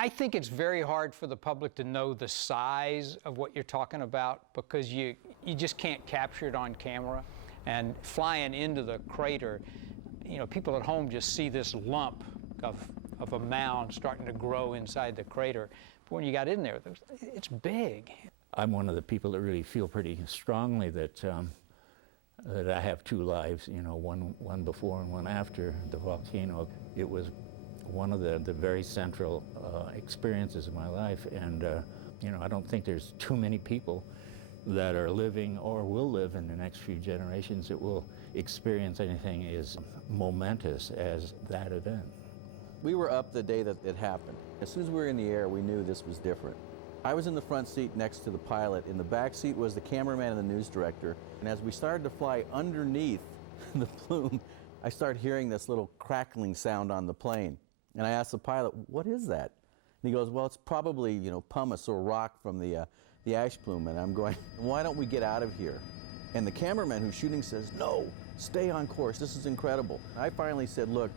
I think it's very hard for the public to know the size of what you're talking about because you just can't capture it on camera. And flying into the crater, you know, people at home just see this lump of a mound starting to grow inside the crater. But when you got in there, it's big. I'm one of the people that really feel pretty strongly that that I have two lives, you know, one before and one after the volcano. It was one of the very central experiences of my life, and you know, I don't think there's too many people that are living or will live in the next few generations that will experience anything as momentous as that event. We were up the day that it happened. As soon as we were in the air, we knew this was different. I was in the front seat next to the pilot. In the back seat was the cameraman and the news director. And as we started to fly underneath the plume, I started hearing this little crackling sound on the plane. And I asked the pilot, "What is that?" And he goes, "Well, it's probably, you know, pumice or rock from the ash plume." And I'm going, "Why don't we get out of here?" And the cameraman who's shooting says, "No, stay on course. This is incredible." I finally said, "Look,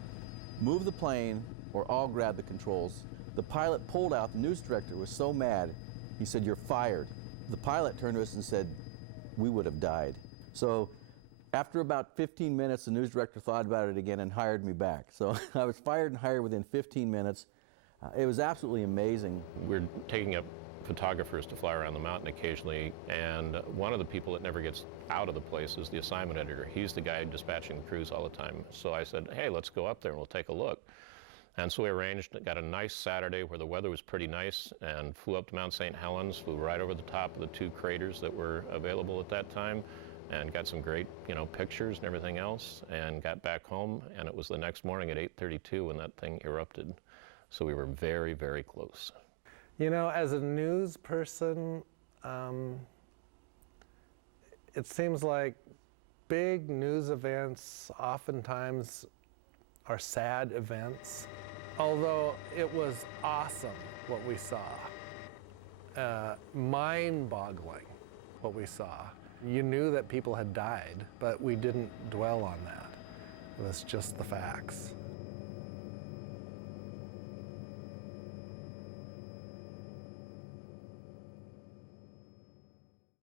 move the plane or I'll grab the controls." The pilot pulled out. The news director was so mad. He said, "You're fired." The pilot turned to us and said, "We would have died." So after about 15 minutes, the news director thought about it again and hired me back. So I was fired and hired within 15 minutes. It was absolutely amazing. We're taking up photographers to fly around the mountain occasionally, and one of the people that never gets out of the place is the assignment editor. He's the guy dispatching the crews all the time. So I said, "Hey, let's go up there and we'll take a look." And so we arranged, got a nice Saturday where the weather was pretty nice, and flew up to Mount St. Helens, flew right over the top of the two craters that were available at that time, and got some great, you know, pictures and everything else, and got back home, and it was the next morning at 8:32 when that thing erupted. So we were very, very close. You know, as a news person, it seems like big news events oftentimes are sad events, although it was awesome what we saw. Mind-boggling what we saw. You knew that people had died, but we didn't dwell on that. It was just the facts.